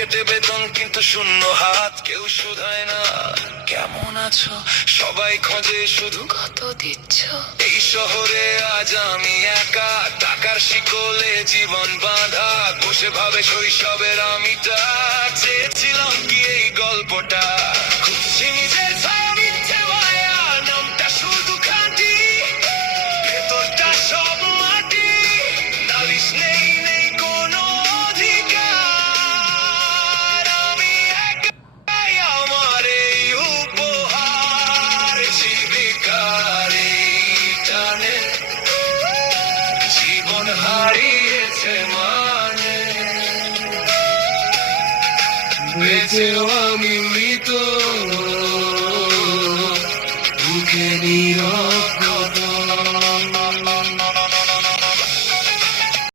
পকেটে বেতন কিন্তু শূন্য হাত, কেউ শুধায় না কেমন আছো, সবাই খোঁজে শুধু কত দিচ্ছ? এই শহরে আজ আমি একা, টাকার শিকলে জীবন বাঁধা, বসে ভাবে শৈশবের আমিটা, চেয়েছিলাম কি এই গল্পটা, খুঁজছি নিজের ছায়া মিথ্যে মায়া, নামটা শুধু খাঁটি, ভেতরটা সব মাটি, নালিশ নেই নেই কোনো অধিকার, আমি একাই আমার এই উপহার, জীবিকার এই টানে জীবন হারিয়েছে মানে, বেঁচেও আমি মৃত, বুকে নিয়ে